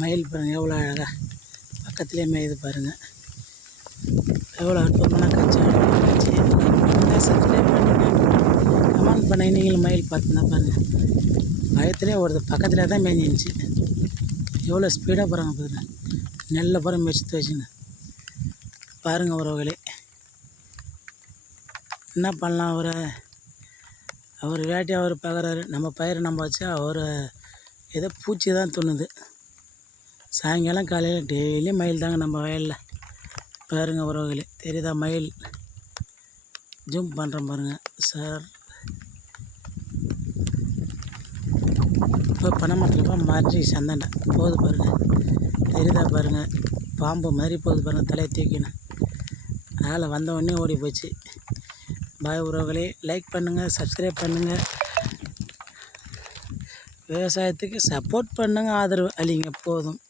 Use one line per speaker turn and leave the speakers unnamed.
மயில் பாருங்கள் எவ்வளோ அழகாக பக்கத்துலேயே மேயுது பாருங்கள்
எவ்வளோ அற்புதமான காட்சி அழகான காட்சி சப்ஸ்கிரைப் பண்ணுங்கள் கமெண்ட் பண்ண நீங்களும் மயில் பார்த்துனா பாருங்கள் பயத்துலேயே ஒரு பக்கத்தில் தான் மேய்ஞ்சிருந்துச்சு எவ்வளோ ஸ்பீடாக போகிறாங்க பாருங்க. நெல்லை பூரா மெரிச்சு வச்சுங்க. பாருங்கள் உறவுகளே. என்ன பண்ணலாம் அவரை? அவர் வேட்டையை அவர் பார்க்குறாரு நம்ம பயிரை நம்ம வச்சா அவர் ஏதோ பூச்சி தான் துண்ணுது. சாயங்காலம் காலையில் டெய்லியும் மயில் தாங்க நம்ம வயலில். பாருங்க உறவுகளே தெரியுதா மயில்? ஜூம் பண்ணுறோம் பாருங்கள் சார். இப்போ பனைமரத்தில் போய் மறைஞ்சி சந்தண்டை போகுது பாருங்கள் தெரியுதா பாருங்கள் பாம்பு மாதிரி போகுது பாருங்கள் தலையை தூக்கினேன். அதனால் வந்த உடனே ஓடி போச்சு. பாய் உறவுகளே லைக் பண்ணுங்கள் சப்ஸ்கிரைப் பண்ணுங்கள் விவசாயத்துக்கு சப்போர்ட் பண்ணுங்கள்
ஆதரவு அழிங்க போதும்.